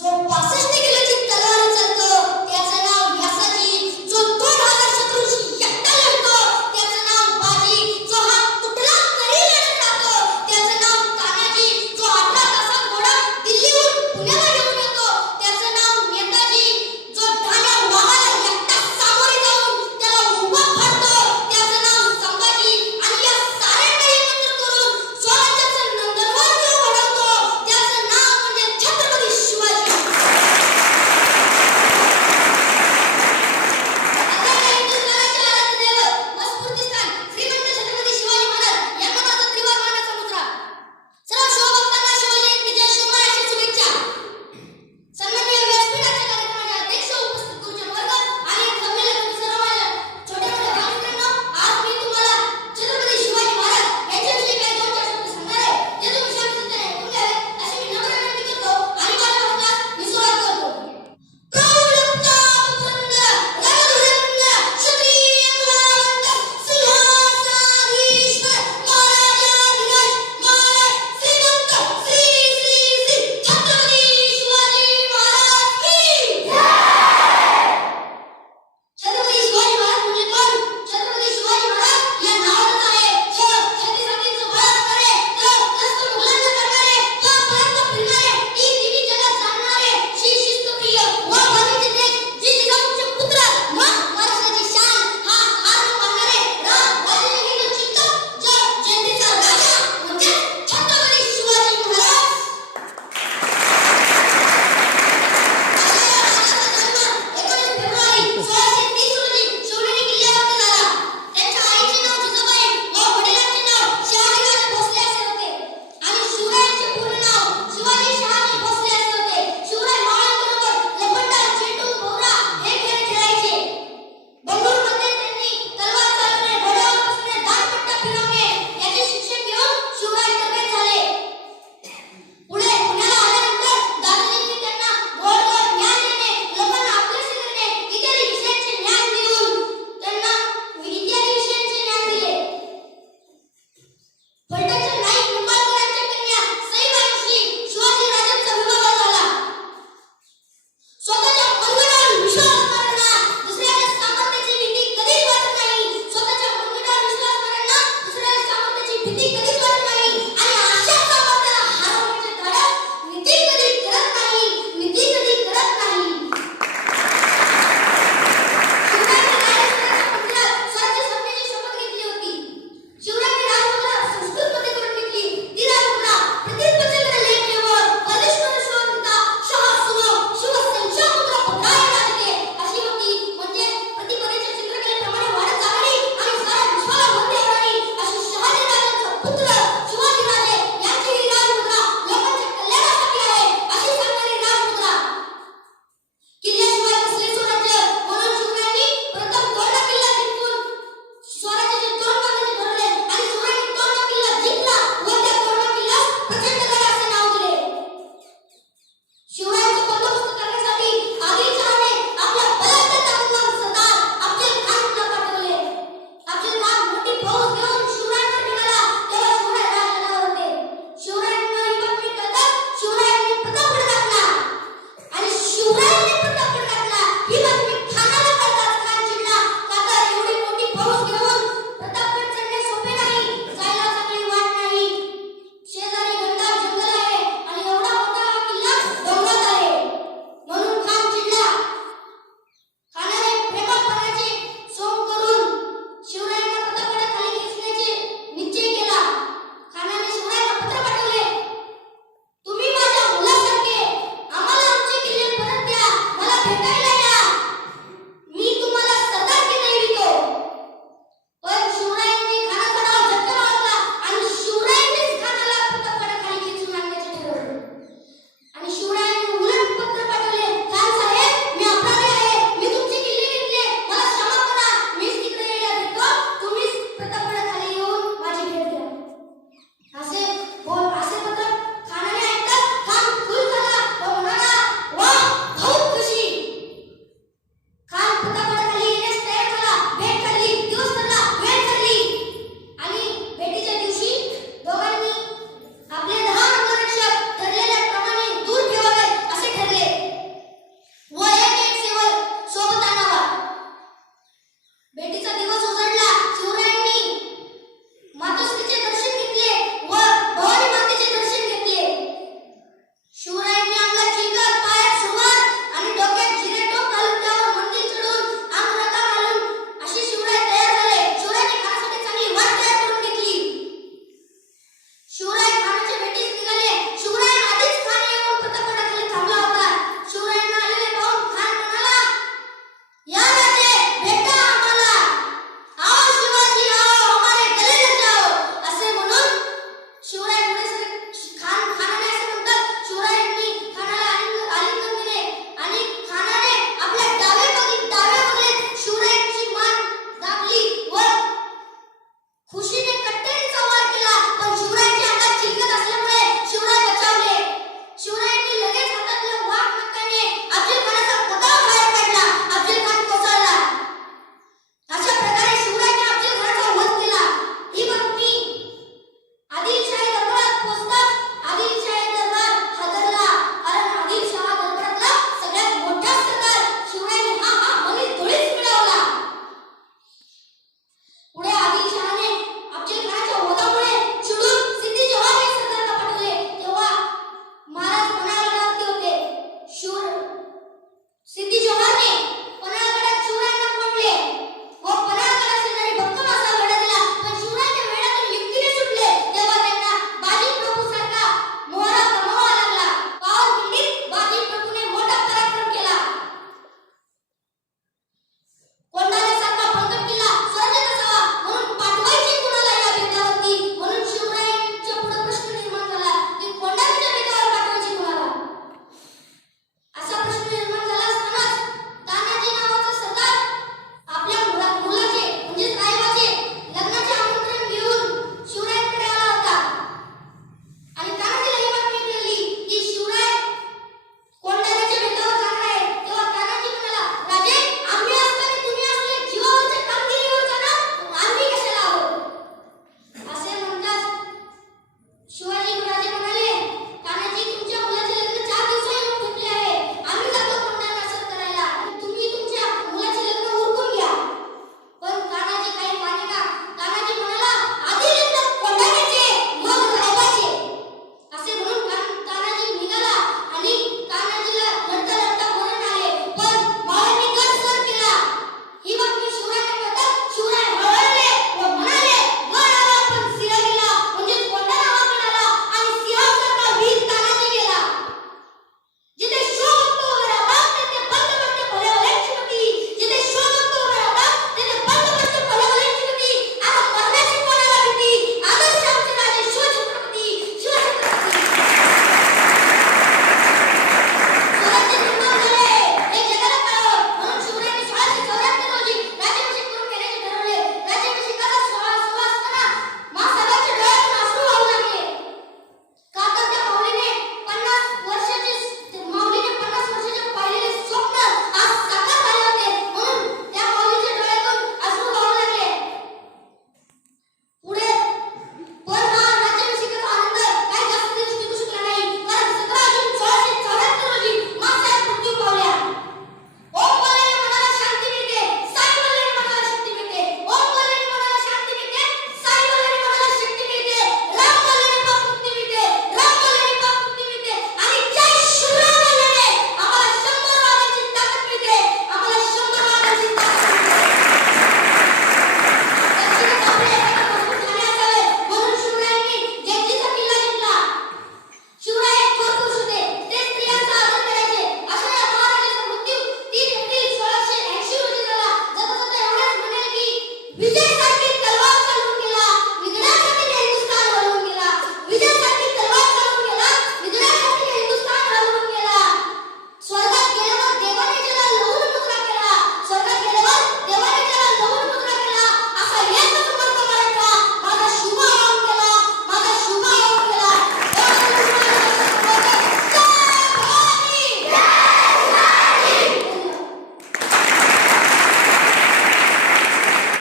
Vocês têm